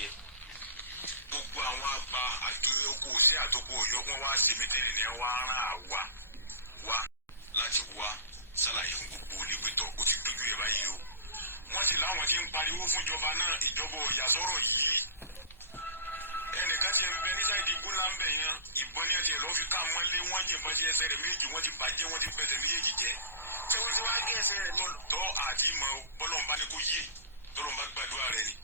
ṣe gbogbo àwọn àgbà àtòkò sí àtòkò Ọ̀yọ́ wọn wá sí mítìnì ní wá rán àwa wá láti wá ṣàlàyé fún gbogbo onígbètò kò ti dójú ẹ̀ báyìí o wọ́n sì láwọn tí ń pariwo fúnjọba náà ìjọba ọ̀yà sọ̀rọ̀ yìí ẹnìkan ti ń bẹ ní sáìdì gbólá ń bẹ̀ yẹn ìbọn ní ẹsẹ̀ lọ́ọ́ fi ká mọ́lé wọ́n yìnbọn sí ẹsẹ̀ rẹ̀ méjì wọ́n ti bàjẹ́ wọ́n ti bẹ̀sẹ̀ méjèèjì jẹ́ ṣé wọ́n ti wá gé ẹsẹ̀ rẹ̀ tọ́ àti ìmọ̀ bọ́lọ́mbá ní kó yé tọ́lọ́mbá gbàdúrà rẹ̀ ni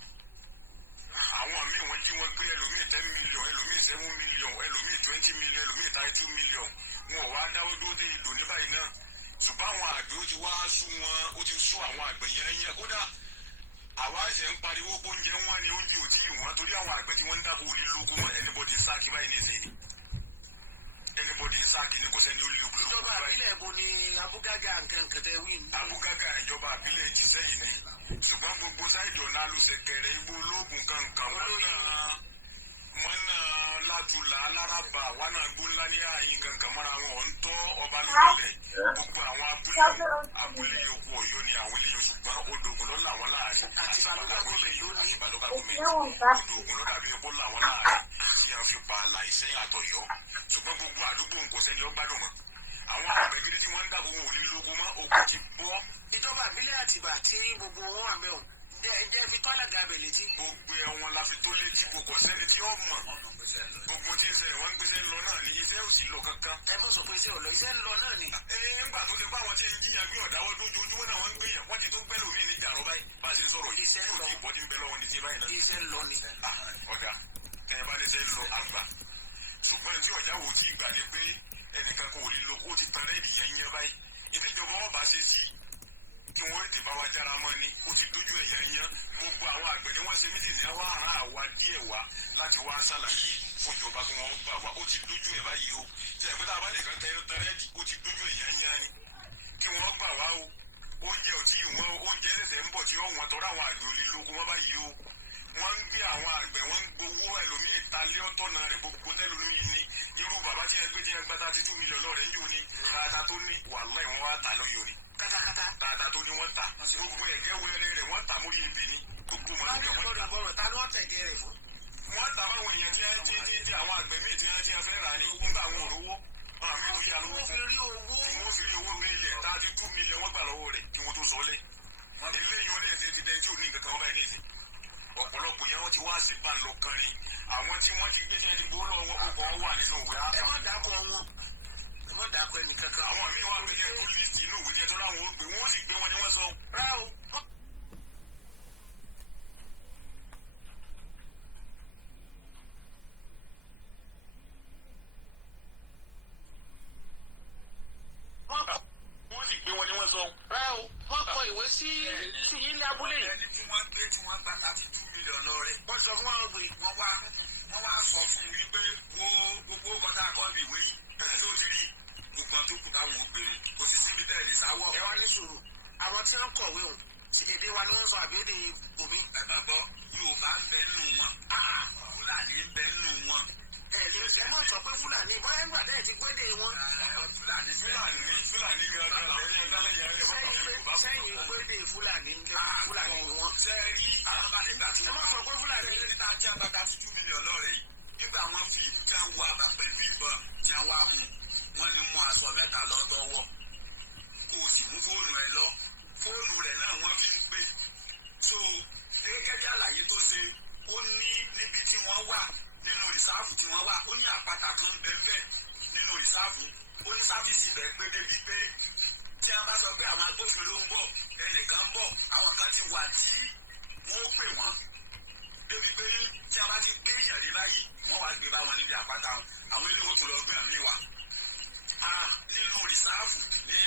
àwọn míì wọ́n jí wọ́n gbé ẹlòmíì 10 million ẹlòmíì 7 million ẹlòmíì 20 million ẹlòmíì 32 million wọn ò wá dáwọ́ dúró dé ìlò ní báyìí náà ṣùgbọ́n àwọn àgbẹ̀ ó ti wá sún wọn ó ti sún àwọn àgbẹ̀ yẹn kódà àwa ẹsẹ̀ ń pariwo pé oúnjẹ wọn ni oúnjẹ ò tí ì wọ́n torí àwọn àgbẹ̀ tí wọ́n ń dábò ní lógún wọn anybody ń sáàkì báyìí ní ìsìn ni anybody ń sáàkì ní kò sẹ́ni ó lè lógún báyìí. ìjọba àbílẹ̀ èbó ni abúgágà nǹkan kẹtẹ wí ni. abúgágà ìjọba àbílẹ̀ jì sẹ́yìn ni ṣùgbọ́n gbogbo sáìdì ọ̀nà alùsẹ̀kẹ̀rẹ̀ igbó ológun kankan mọ́nà látùlà alárabà wánà gbóńlá ní àyín kankan mọ́ra wọn ò ń tọ́ ọba lórílẹ̀ gbogbo àwọn abúlé oko Ọ̀yọ́ ni àwọn eléyìí ṣùgbọ́n odògùn ló làwọn láàrin àṣìbàlógà gómìnà odògùn ló dàbí epo làwọn láàrin ní a fi pa àlàìsẹ́ àtọ̀yọ́ ṣùgbọ́n gbogbo àdúgbò kò sẹ́ni ó gbádùn mọ́ àwọn àgbẹ̀ gidi tí wọ́n ń dàgbò wọn ò ní lóko mọ́ òkú ti bọ́. ìjọba àbílẹ̀ Àtìbà tí gbogbo wọn wà mẹ́wọ̀n jẹ́ fi tọ́lá gàbẹ̀ létí. gbogbo ẹ̀wọ̀n la fi tó létí gbogbo sẹ́ni tí ó mọ̀ gbogbo tí ń ṣẹlẹ̀ wọ́n ń gbé sẹ́ni lọ náà ní iṣẹ́ òsì lọ kankan. ẹ mọ̀ sọ pé iṣẹ́ ọ̀lọ́ iṣẹ́ ń lọ náà ni. nígbà tó ti bá wọn tí ń jiyàn gbé ọ̀dáwọ́ lójoojúmọ́ náà wọ́n ń gbé yàn wọ́n ti tó gbẹ́ lómi ní ìjàrọ̀ báyìí bá a ṣe sọ̀rọ̀ yìí iṣẹ́ ń lọ ìbọ̀dí ń bẹ lọ́wọ́ ní ti báyìí náà. iṣẹ́ ń lọ ni. ọ̀dà tẹ̀ bá ní sẹ́ ń lọ àgbà ṣùgbọ́n tí ọ̀já wo ti ìgbà ni pé ẹnìkan kò rí lo ó ti tan rẹ́ẹ̀dì yẹn yẹn báyìí ìdíjọba wọn bá ṣe sí tí wọ́n ti bá wa jára mọ́ ni ó ti dójú ẹ̀yà yẹn gbogbo àwọn àgbẹ̀ ni wọ́n ṣe méjì ní wá ara àwa díẹ̀ wá láti wá ṣàlàyé fún ìjọba kí wọ́n gbà wá ó ti dójú ẹ̀ báyìí o tí ẹ̀gbẹ́ tá a bá lè kàn tẹ́ rẹ́ẹ̀dì ó ti dójú ẹ̀yà yẹn ni kí wọ́n gbà wá o oúnjẹ ò tí ì wọ́n oúnjẹ ẹ̀sẹ̀ ń bọ̀ tí ó wọ́n tọ́ra àwọn àgbẹ̀ olílógún wọn báyìí o wọ́n ń gbé àwọn àgbẹ̀ wọ́n ń gbowó ẹlòmíì ta lé ọ̀tọ̀nà rẹ̀ gbogbo tẹ́lómi ní irú bàbá tí ẹ gbé tí ẹ gbá 32 million lọ́rẹ̀ ń yóò ní tààtà tó ní wàhálà ìwọ̀n wá tà lọ́yọ̀ ni kátákátá tààtà tó ní wọ́n tà gbogbo ẹ̀gẹ́ wẹ́rẹ́ rẹ̀ wọ́n tà mórí ebè ní gbogbo màá ní wọ́n tà wọ́n tà fáwọn èèyàn tí àwọn àgbẹ̀ míì tí wọ́n fẹ́ rà ní nígbà àwọn òrówó àmì òye àlówó fún wọ́n fi rí owó gbé ilẹ̀ 32 million wọ́n gbà lọ́wọ́ rẹ̀ kí wọ́n tó sọ lẹ̀ eléyìí ó lè ṣe ti dẹ́jú ní nǹkan kan wọ́n báyìí ní ìsìn ọ̀pọ̀lọpọ̀ yẹn wọ́n ti wá sí báńlọ kánrin àwọn tí wọ́n ti gbé ní ẹdínwó lọ́wọ́ ọkọ̀ wà nínú ìwé ẹ má dàkọ wọn ẹ má dàkọ ẹnì kankan. àwọn míì wà pẹ̀lú ẹ̀tọ́ líìsì inú ìwé jẹ́ tó láwọn ó gbé wọ́n sì gbé wọn ní wọ́n sọ. rárá o. wọ́n sì gbé wọn ní wọ́n sọ. rárá o wọ́n kọ ìwé sí ilé abúlé yìí. ẹni tí wọ́n gbé tí wọ́n gbà 32 million lọ rẹ̀. wọ́n sọ fún àwọn obìnrin. wọ́n wá sọ fún un wípé wo gbogbo kọ́tà kọ́ọ̀bì ìwé yìí tó ti rí gbogbo tó kù táwọn obìnrin kò sì síbi bẹ́ẹ̀ lè sáwọ́. ẹ wá ní sùúrù àwọn tí wọ́n kọ̀wé o sì èdè wa ni wọ́n sọ àbí èdè bòmí. ẹ̀gbọ́n gbọ́ Yorùbá ń bẹ nù wọn Fúlàní ń bẹ nù wọn. ẹ mọ̀ sọ pé Fúlàní bọ́lá ń gbà bẹ́ẹ̀ ti gbé dé wọn. Fúlàní sẹ́yìn gbédè Fúlàní ń bẹ Fúlàní ni wọ́n. sẹ́yìn àwọn nígbà tí ẹ má sọ pé Fúlàní ní ta jẹ́ àgbàdá 2 million lọ́rẹ̀ yìí nígbà wọn fi kí wọ́n wá bà pẹ̀lú ìbọn tí wọ́n wá mú wọ́n ní mú aṣọ 3 lọ́tọ́wọ́ kó o sì mú fóònù ẹ lọ fóònù rẹ̀ náà wọ́n fi ń pè so gẹ́gẹ́ bí àlàyé tó ṣe ó ní níbi tí wọ́n wà nínú rìsáàfù tí wọ́n wà ó ní àpáta kan bẹ́ẹ̀ nínú rìsáàfù ó ní sáfíìsì bẹ́ẹ̀ pé débi pé tí a bá sọ pé àwọn agbófinró ń bọ̀ ẹnìkan ń bọ̀ àwọn kan ti wà tí wọ́n ó pè wọ́n débi pé tí a bá ti gbé èèyàn rí báyìí wọ́n wá gbé bá wọn níbi àpáta àwọn ilé ìwòsàn lọ gbé àmì wa nínú rìsáàfù ní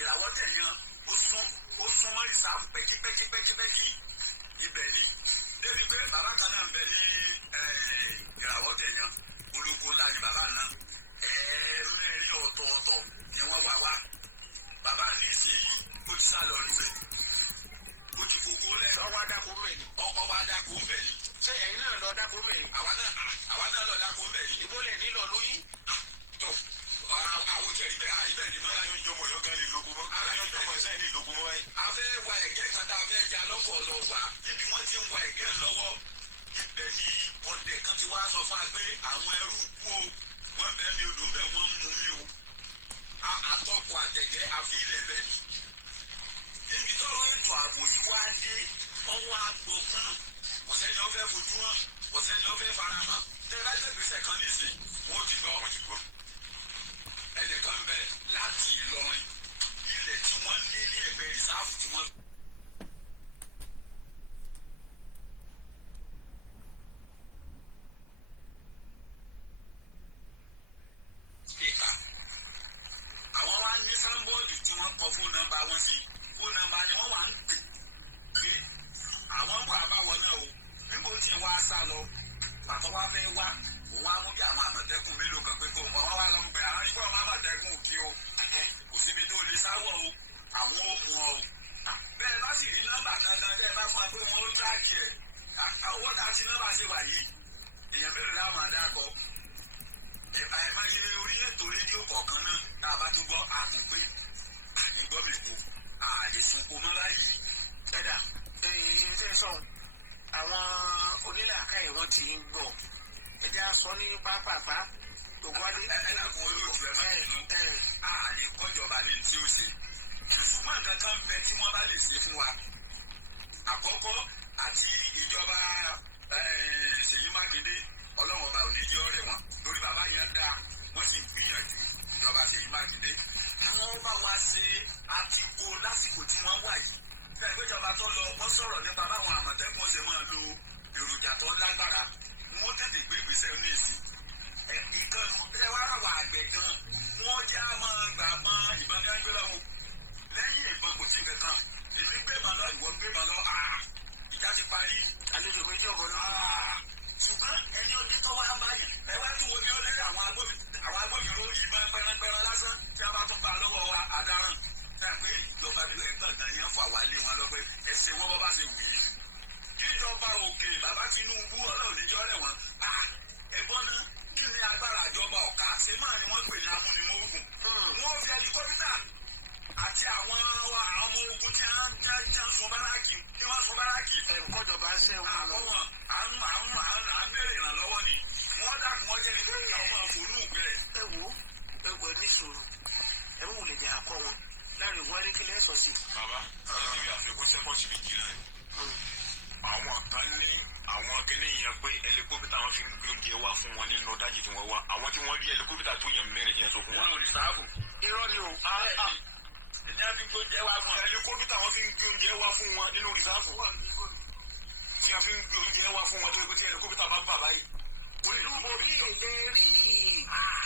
ìràwọ̀tẹ̀ yẹn ó súnmọ́ rìsáàfù pẹ́kípẹ́kí ibẹ̀ ni débi pé bàbá kan náà ń bẹ ní ìràwọ̀tẹ̀ yẹn olóko ńlá ni bàbá náà ẹ̀ẹ́dẹ́rẹ́ ọ̀tọ̀ọ̀tọ̀ ni wọ́n wá wá bàbá ní ìsinyìí ó ti sá lọ lulẹ̀ ó ti fòkó lẹ̀. ọwọ́ adáko mẹ́rin. ọkọ̀ wa dáko mẹ́rin. ṣé ẹ̀yin náà lọ dáko mẹ́rin. àwa náà lọ dáko mẹ́rin. ìbólẹ̀ nílò lóyún. tó àwọn tẹ̀lé ibẹ̀ ni mọ́lá yóò jọmọ̀ yóò gan ní lóko mọ́. àwọn yóò jọmọ̀ sẹ́yìn ní lóko mọ́ báyìí. a fẹ́ wa ẹ̀gẹ́ kan tá a fẹ́ ja lọ́kọ̀ lọ wá ibi wọ́n ti ń wa ẹ̀gẹ́ lọ́wọ́ ibẹ̀ ni ọdẹ kan ti wá sọ fún wa pé àwọn ẹrú kú o wọ́n bẹ́ẹ̀ mi odò bẹ́ẹ̀ wọ́n ń mú mi o àtọ́kọ̀ àtẹ̀gẹ́ àfi ilẹ̀ bẹ́ẹ̀ ni ibi tọ́rọ ètò ààbò yìí wá dé ọwọ́ àgbò kan ọ̀sẹ́ni ọ̀fẹ́ fojú hàn ọ̀sẹ́ni ọ̀fẹ́ farahàn tẹ́lá tẹ̀gbẹ́sẹ̀ kan nísìn wọ́n ti gbọ́ ọ̀hún ìgbọ́ ẹnìkan bẹ láti Ìlọrin ilẹ̀ tí wọ́n ní ní ẹgbẹ́ rìsáàfù tí wọ́n. spíkà àwọn wá ní sáńbọ́ọ̀dù tí wọ́n kọ fóònù nọ́mbà wọn sí fóònù nọ́mbà ni wọ́n wà ń pè pé àwọn ń bọ̀ àbáwọ̀ náà o níbo tí wọ́n á sá lọ pàtó wá fẹ́ wá òun á mú bí àwọn àmọ̀tẹ́kùn mélòó kan pé kó wọ́n wá lọ pé àwọn ikú àwọn àmọ̀tẹ́kùn kí o kò síbi tó lè sáwọ̀ o àwọn ò mú ọ o bẹ́ẹ̀ bá sì rí nọ́mbà kankan bẹ́ẹ̀ bá fún wa pé wọ́n ó tíráàkì ẹ̀ owó tá a ti nọ́mbà ṣe wà yìí èèyàn mélòó láwọn máa dákọ̀ àìmáyé orílẹ̀-èdè rédíò kọ̀ọ̀kan náà tá a bá tún gbọ́ àtúnpé àyẹ̀gbọ́ mi kò àlè sunko mọ́ láyìí. ẹ̀dà ìṣe sọ̀rọ̀ àwọn onílàákàyè wọn ti ń gbọ́ ẹja sọ ní pápápá ògbọ́lé. ẹ̀dá kan olóòtú ẹ̀ máa tẹ̀lé àlè kọ́jọba ní tí ó ṣe ṣùgbọ́n nǹkan kan bẹ tí wọ́n bá lè ṣe fún wa àkọ́kọ́ àti ìjọba Ṣèyí Mákindé ọlọ́run ọba ò ní jẹ́ ọ̀rẹ́ wọn lórí bàbá yẹn dá wọ́n sì gbìyànjú ìjọba Ṣèyí Mákindé kí wọ́n bá wa ṣe àtìkò lásìkò tí wọ́n wà yìí ìjọba tó lọ wọ́n sọ̀rọ̀ nípa báwọn àmọ̀tẹ́kùn ṣe máa lo èròjà tó lágbára wọ́n tètè gbé ìgbésẹ̀ ní ìsìn ìkànnì ẹ wá rà wà àgbẹ̀ gan wọ́n jẹ́ àmọ́ gbà mọ́ ìbọn gángbé lọ́wọ́ lẹ́yìn ìbọn kò tí ì kankan èmi gbé mọ́ lọ ìwọ gbé mọ́ lọ ìjà ti parí àlejò méjì ọ̀bọ̀ náà. ṣùgbọ́n ẹni ojú tó wá báyìí ẹ wá tún wo bí ó lé àwọn agbófinró ìbọn pẹrẹpẹrẹ lásán tí a bá tún bá lọ́wọ́ wa àdáràn pé ìjọba bí ẹgbẹ́ kan yẹn fà wá lé wọn lọ pé ẹsẹ̀ wọn bá ṣe wù yí. kíjọba òkè bàbá Tinubu ọlọ́run níjọ́ rẹ̀ wọ́n ẹ̀gbọ́n náà kí ni agbára ìjọba ọ̀ka ṣe máa ni wọ́n pè ní amúnimóògùn. wọ́n fi ẹlikọ́pítà àti àwọn ọmọ ogun tí wọ́n ń sun báràkì kí wọ́n sun báràkì. ẹ̀kọ́jọba ń ṣe wọn lọ. à ń bèrè ìrànlọ́wọ́ ni wọ́n dàkún wọ́n jẹ́ ní pé àwọn àfòlù gbẹ̀rẹ̀. ẹ wo ní sùúrù ẹ wò lè jẹ́ àkọ́ wọn láàrin wọlé kí lẹ́sọ̀ sí. bàbá ọlọ́dún yà fi kó sẹ́kọ̀ọ́sì méjì rẹ̀. àwọn kan ní àwọn kẹ́ni yẹn pé ẹlikópítà wọn fi ń gbé oúnjẹ wá fún wọn nínú dájì tí wọ́n wá àwọn tí wọ́n rí ẹlikópítà tó yàn mẹ́rin yẹn tó fún wa. wọn ò sáàbù. irọ́ ni o. ẹni á fi gbé oúnjẹ wá fún wọn. ẹlikópítà wọn fi ń gbé oúnjẹ wá fún wọn nínú rìsáàfù. tí a fi ń gbé oúnjẹ wá fún wọn tó yẹ kó tí ẹlikópítà bá bà báyìí. inú orí èlé rí.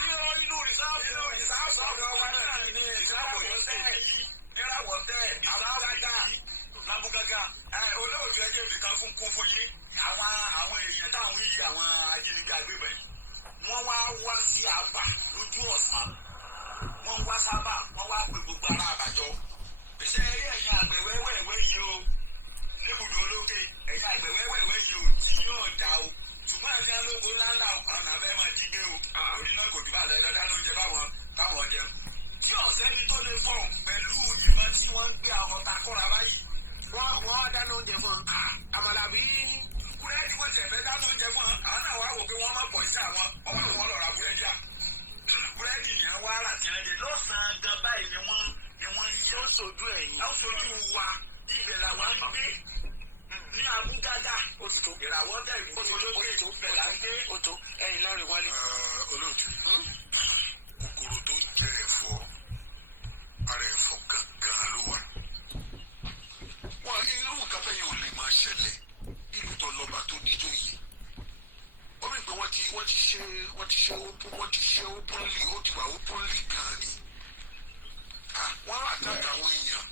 irọ́ inú rìsáàfù ọ̀dọ̀ wa náà ní ìsáàbù yẹn tẹ̀ yìí níláwọ̀ tẹ̀ lábúgágá olóòtú ẹgbẹ́ ìbìkan fún kún fún yín àwọn èèyàn táwọn yìí àwọn ajínigbé agbébẹ̀ wọ́n wá sí àbà lójú ọ̀sán wọ́n wá sábà wọ́n wá pè gbogbo ara àbàjọ ṣe eré ẹ̀yìn àgbẹ̀ wẹ́wẹ́wẹ́ yìí o níbùdó olókè ẹ̀yìn àgbẹ̀ wẹ́wẹ́wẹ́ yìí o tí yóò dá o ṣùgbọ́n ẹ̀ka lóko ńláńlá ọ̀nà abẹ́ máa jí gbé o orí náà kò dúpọ̀ àlẹ́ dáadáa ló ń jẹ báwọn jẹun tí ọ̀sẹ́ni tó lè fọ̀ pẹ̀lú ìmọ̀ tí wọ́n ń gbé àwọn takọ́ra báyìí. wọ́n dáná oúnjẹ fún un. àmàlà bí. búrẹ́dì wọ́n tẹ̀ fẹ́ dáná oúnjẹ fún un. àwọn náà wá wò pé wọ́n má pọ̀ sí àwọn ọmọ tí wọ́n lọ ra búrẹ́dì à. búrẹ́dì yẹn wá rà tí wọ́n jẹ lọ́sàn-án gan báyìí ni wọ́n ń yọ sojú ẹ̀yìn. ó sojú wa ibẹ̀ làwọn ń gbé ní abúgádà oṣù ìràwọ̀ tẹ̀ ìfowópamọ́ tó bẹ̀ láńgbé oto ẹ̀yìn lọ́rùn wọlé. olóòtú kòkòrò tó ń jẹ ẹ̀fọ́ ara ẹ̀fọ́ gangan ló wà. wọ́n ní irú nǹkan bẹ́yẹn ò lè máa ṣẹlẹ̀ nínú tó lọ́ba tó níjó yìí. wọ́n mi pé wọ́n ti ṣe openly ó ti wà openly gan ni. wọ́n á àtàkà àwọn èèyàn.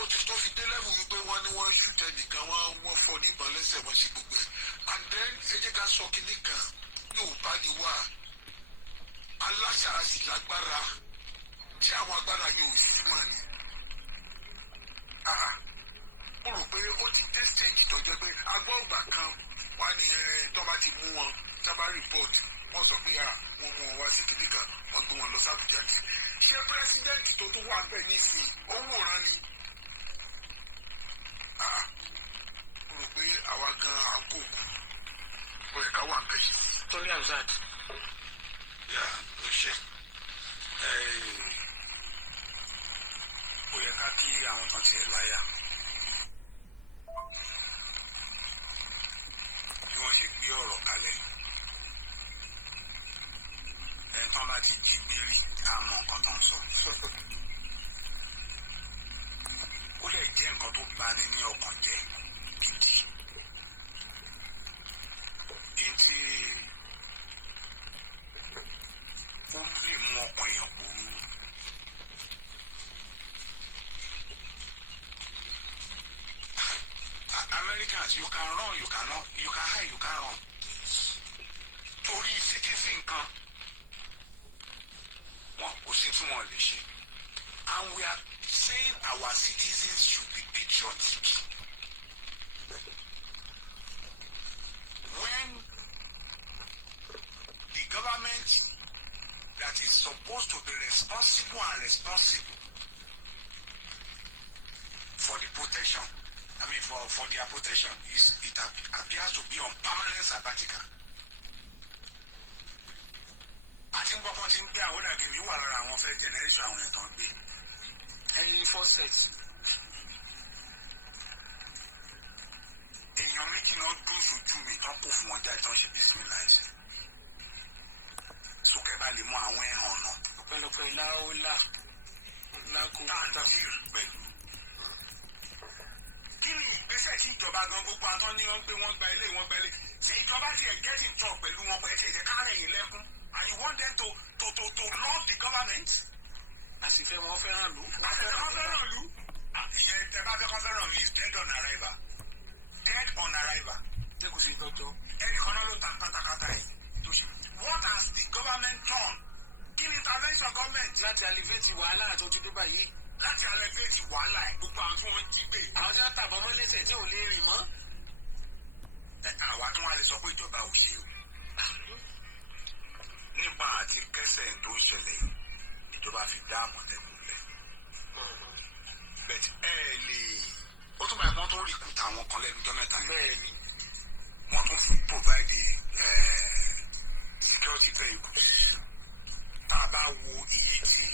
ó ti tó fi dé level wípé wọ́n ní wọ́n ṣùtẹ̀ nìkan wọ́n fọ́ níbọn lẹ́sẹ̀ wọ́n ṣe gbogbo ẹ̀. and then ẹ jẹ́ ká sọ kinní kan yóò bá ní wá aláṣà sì lágbára tí àwọn agbára yóò sì máa ní. mo rò pé ó ti dé stage tó jẹ́ pé agbọ́gbà kan wá ní tó bá ti mú wọn tó bá report wọ́n sọ pé wọ́n mú wọn wá sí kìnìkan wọ́n gbé wọn lọ sí Àbújá ní. ṣé pírẹsidẹ́ǹtì tó tún wà bẹ́ẹ̀ nísìnyí ó wòran ni Hamzat. yà ó ṣe ó yẹ ká kí àwọn kan tiẹ̀ láyà bí wọ́n ṣe gbé ọ̀rọ̀ kalẹ̀ tán bá ti jí gbérí á mọ nǹkan tó ń sọ. ó lè jẹ́ nǹkan tó bani ní ọkàn jẹ́ gidi. Tí ó lè mú ọkàn èèyàn burú. Americans, you can run, you cannot, you can hide, you can run. Torí citizen kan, wọn kò sí tí wọn lè ṣe. And we are saying our citizens should be patriotic. When the government that is supposed to be responsible and responsible for the protection, for their protection, it appears to be on permanent sabbatical. Àti ń gbọ́pọ̀ ti ń gbé àwọn ìdàgẹ̀mí wà lára àwọn first generation àwọn ẹ̀tàn gbé. Ẹyin first set. Èèyàn méjì náà dún sójú mi tán kò fún wọn jáde tán ṣe bísímìláìsì. Sókè bá lè mú àwọn ẹ̀hàn náà. Ọ̀pẹ̀lọpẹ̀ láólà lákòókò. Nàìjíríà pẹ̀lú. Kí ni ìgbésẹ̀ tí ìjọba gan gbogbo àtọ́ ní wọ́n gbé wọ́n gba ilé wọ́n gba ilé? Ṣé ìjọba ti ẹ̀ get in touch pẹ̀lú wọn pẹ̀lú ẹ̀ṣẹ̀ kárẹ̀ yìí lẹ́kún? And you want them to love the government? Àṣìfẹ́ wọn fẹ́ràn lù. Àṣìfẹ́ wọn fẹ́ràn lù. Ìyẹn tẹ bá fẹ́ kọ́ fẹ́ràn lù is dead on arrival. Dead on arrival. Ṣé kò sí dọ́jọ́? Ẹnìkan náà ló ta katakata yìí. What has the government done? Kí ni intervention government? Láti alleviate wàhálà àtọ́jú dé báyìí. Láti alleviate wàhálà ẹ̀ gbogbo àwọn tí wọ́n jí gbé. Àwọn tí wọ́n tàbọ̀ mọ́ lẹ́sẹ̀ tí ò lè rìn mọ́. Àwa tí wọ́n á lè sọ pé ìjọba ò ṣe o. Nípa àti kẹsẹ̀ tó ń ṣẹlẹ̀ ìjọba fi dá Àmọ̀tẹ́kùn lẹ̀. Bẹ́ẹ̀ lè ó tún báyìí wọ́n tó rí kùtà àwọn kan lẹ́nu ọjọ́ mẹ́ta. Bẹ́ẹ̀ ni. Wọ́n tún fún provide security vehicles. Tá a bá wo iye tí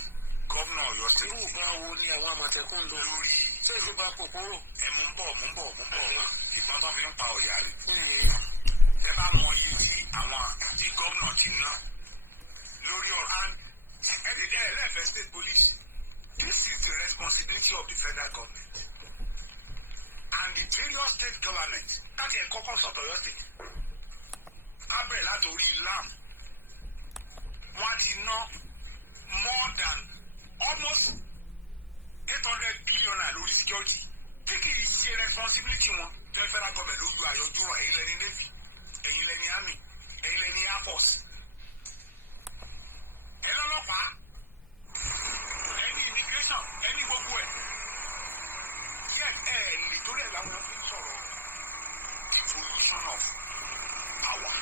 gómìnà Ọ̀yọ́ ṣe. Irú bá wo ni àwọn Àmọ̀tẹ́kùn lò? Lórí ṣé ìjọba kòkòrò? Mú ń bọ̀ ìbọn tó fi ń pa Ọ̀yá rẹ̀. Ẹ bá mọ iye tí àwọn tí gómìnà ti ná lórí ọ̀rán ẹlẹ́fẹ̀ẹ́ state police. This is the responsibility of the federal government and the various state government. Láti ẹ̀kọ́ kan sọ̀tọ̀ Ọ̀yọ́ state. Abẹ́ láti orí LAM. Wọ́n ti ná more than almost 800 billion lórí security. Tí kì í ṣe responsibility wọn. Federal government ló ju àyọjú rọ̀ ẹ̀yin lẹ́ni Navy, ẹ̀yin lẹ́ni Army, ẹ̀yin lẹ́ni Air Force. Ẹ̀yin ọlọ́pàá, ẹ̀yin immigration, ẹ̀yin gbogbo ẹ̀. Yes, lè torí ẹ̀ làwọn fi ń sọ̀rọ̀ devolution of power.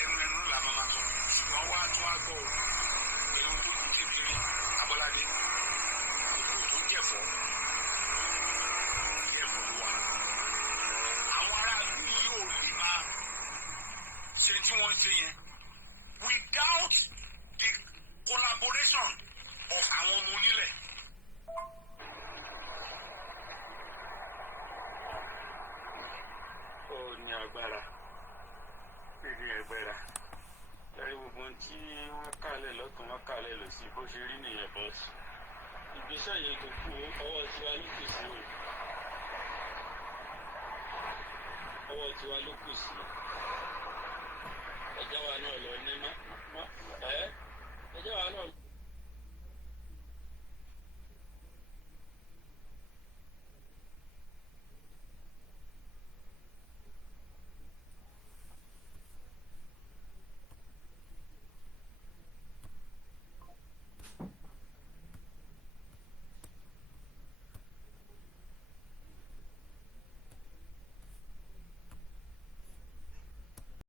Ẹnu la máa sọ, ṣùgbọ́n wá tó wá gbọ́ ẹnu tó tún kékeré Abọ́ládé, òkú tó jẹ̀fọ́. Àwọn aráàlú yóò lè máa ṣe tí wọ́n ṣe yẹn without the collaboration of àwọn ọmọ onílẹ̀. Ó ní agbára lẹ́yìn gbogbo tí wọ́n kálẹ̀ lọ́tún wọ́n kálẹ̀ lọ sí bó ṣe rí nìyẹn bọ́ọ̀sì. Ìgbésẹ̀ yẹn kò kú ọwọ́ tiwa ló kù sí o. Ọwọ́ tiwa ló kù sí. Ẹja wa náà lọ ní